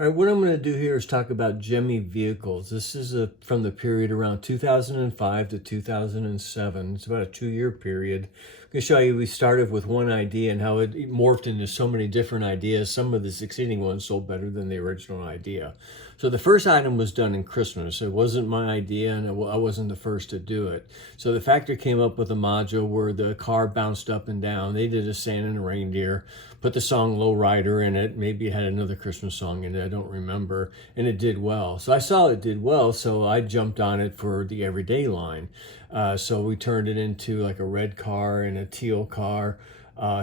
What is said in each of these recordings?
All right, what I'm going to do here is talk about Gemmy vehicles. This is from the period around 2005 to 2007. It's about a 2-year period. I'm going to show you we started with one idea and how it morphed into so many different ideas. Some of the succeeding ones sold better than the original idea. So the first item was done in Christmas. It wasn't my idea, and I wasn't the first to do it. So the factory came up with a module where the car bounced up and down. They did a Santa and a reindeer, put the song Low Rider in it. Maybe it had another Christmas song in it, I don't remember. And it did well. So I saw it did well, so I jumped on it for the everyday line. So we turned it into like a red car and a teal car.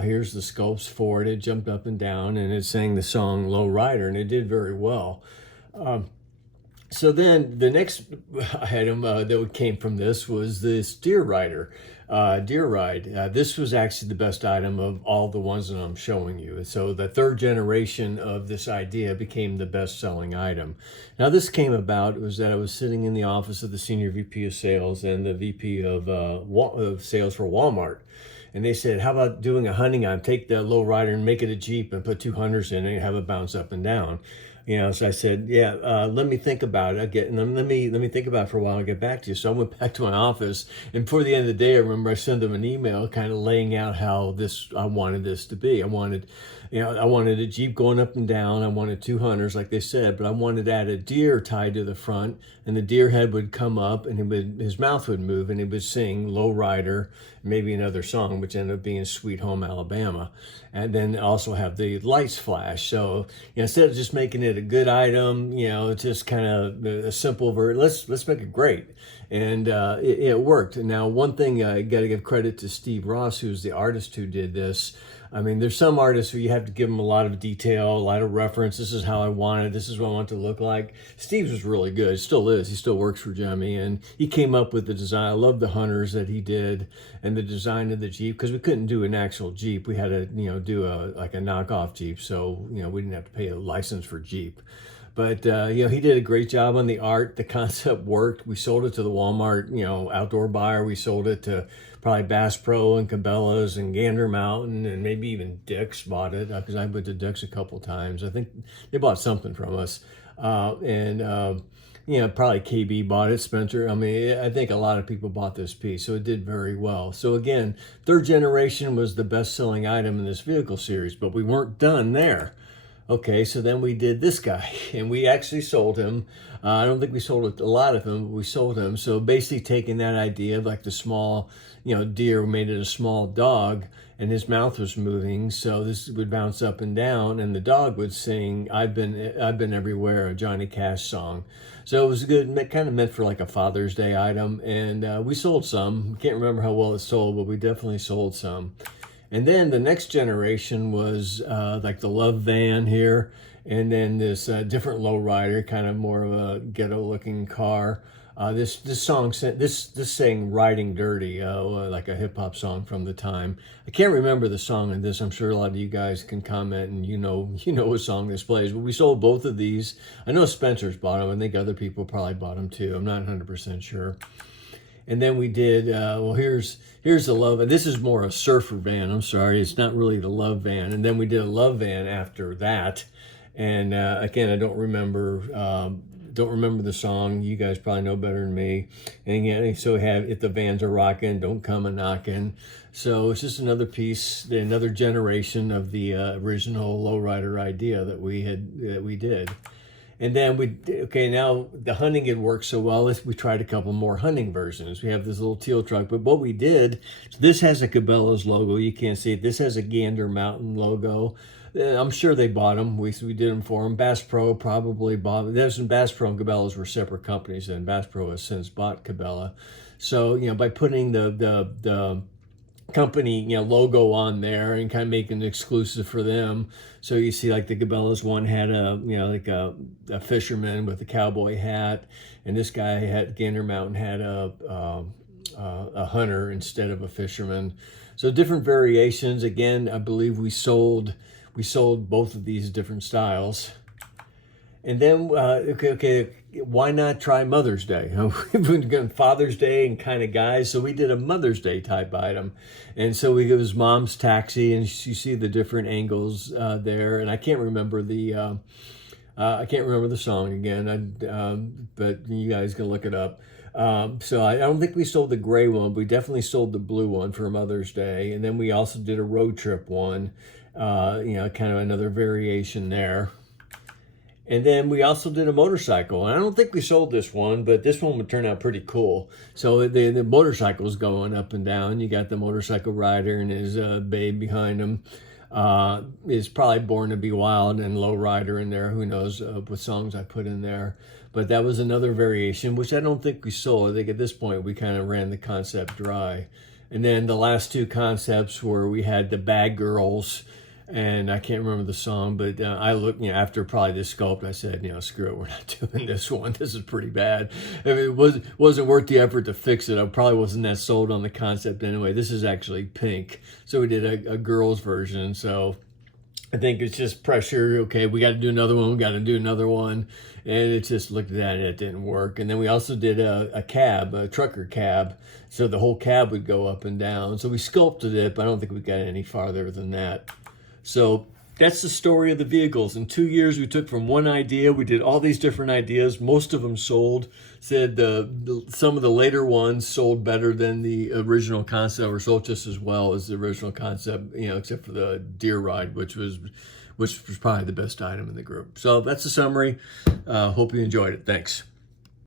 Here's the scopes for it. It jumped up and down and it sang the song Low Rider, and it did very well. So then the next item that came from this was this Deer Ride. This was actually the best item of all the ones that I'm showing you. So the third generation of this idea became the best-selling item. Now this came about was that I was sitting in the office of the senior VP of sales and the VP of sales for Walmart. And they said, how about doing a hunting item? Take the Low Rider and make it a Jeep and put 2 hunters in it and have it bounce up and down. So I said, yeah, let me think about it. Let me think about it for a while and get back to you. So I went back to my office, and before the end of the day, I remember I sent them an email kind of laying out how I wanted this to be. I wanted a Jeep going up and down. I wanted 2 hunters, like they said, but I wanted to add a deer tied to the front, and the deer head would come up, and his mouth would move, and he would sing Low Rider, maybe another song, which ended up being Sweet Home Alabama, and then also have the lights flash. So instead of just making it a good item, it's just kind of a simple version. Let's make it great, and it worked. Now, one thing I got to give credit to Steve Ross, who's the artist who did this. I mean, there's some artists who you have to give them a lot of detail, a lot of reference. This is how I want it. This is what I want it to look like. Steve's was really good. Still is. He still works for Gemmy, and he came up with the design. I love the hunters that he did and the design of the Jeep, because we couldn't do an actual Jeep. We had to, do a knockoff Jeep, so we didn't have to pay a license for Jeep. But he did a great job on the art. The concept worked. We sold it to the Walmart, outdoor buyer. We sold it to probably Bass Pro and Cabela's and Gander Mountain, and maybe even Dick's bought it, because I went to Dick's a couple times. I think they bought something from us, and probably KB bought it, Spencer. I mean, I think a lot of people bought this piece, so it did very well. So again, third generation was the best-selling item in this vehicle series, but we weren't done there. Okay, so then we did this guy, and we actually sold him. I don't think we sold a lot of him, but we sold him. So basically taking that idea of like the small, deer, we made it a small dog, and his mouth was moving, so this would bounce up and down, and the dog would sing I've Been Everywhere, a Johnny Cash song. So it was good, kind of meant for like a Father's Day item, and we sold some. Can't remember how well it sold, but we definitely sold some. And then the next generation was like the Love Van here, and then this different Low Rider, kind of more of a ghetto-looking car. This song sang "Riding Dirty," like a hip hop song from the time. I can't remember the song in this. I'm sure a lot of you guys can comment, and you know what song this plays. But we sold both of these. I know Spencer's bought them. I think other people probably bought them too. I'm not 100% sure. And then we did, here's the Love, and this is more a surfer van. I'm sorry, it's not really the Love Van. And then we did a Love Van after that. And again, I don't remember the song. You guys probably know better than me. And again, so we have If the Vans Are Rockin', Don't Come a Knockin'. So it's just another piece, another generation of the original lowrider idea that we did. And then now the hunting had worked so well, we tried a couple more hunting versions. We have this little teal truck, but what we did, this has a Cabela's logo. You can't see it. This has a Gander Mountain logo. I'm sure they bought them. We did them for them. Bass Pro probably bought them. There's some Bass Pro and Cabela's were separate companies, and Bass Pro has since bought Cabela. So, by putting the company logo on there and kind of making it exclusive for them. So you see like the Cabela's one had a fisherman with a cowboy hat, and this guy Gander Mountain had a hunter instead of a fisherman. So different variations. Again, I believe we sold both of these different styles. And then, why not try Mother's Day? We've been doing Father's Day and kind of guys, so we did a Mother's Day type item. And so it was Mom's Taxi, and you see the different angles there. And I can't remember the I can't remember the song again, but you guys can look it up. So I don't think we sold the gray one, but we definitely sold the blue one for Mother's Day. And then we also did a road trip one, kind of another variation there. And then we also did a motorcycle. And I don't think we sold this one, but this one would turn out pretty cool. So the motorcycle's going up and down. You got the motorcycle rider and his babe behind him. Is probably Born to Be Wild and Low Rider in there. Who knows what songs I put in there. But that was another variation, which I don't think we sold. I think at this point we kind of ran the concept dry. And then the last two concepts were we had the Bad Girls, and I can't remember the song, but I looked, after probably this sculpt, I said, screw it, we're not doing this one. This is pretty bad. I mean, it wasn't worth the effort to fix it. I probably wasn't that sold on the concept anyway. This is actually pink. So we did a girls version. So I think it's just pressure. Okay, we got to do another one. We got to do another one. And it just looked at that and it didn't work. And then we also did a cab, a trucker cab. So the whole cab would go up and down. So we sculpted it, but I don't think we got any farther than that. So that's the story of the vehicles. In 2 years, we took from one idea. We did all these different ideas. Most of them sold. Said some of the later ones sold better than the original concept, or sold just as well as the original concept, except for the deer ride, which was probably the best item in the group. So that's the summary. Hope you enjoyed it. Thanks.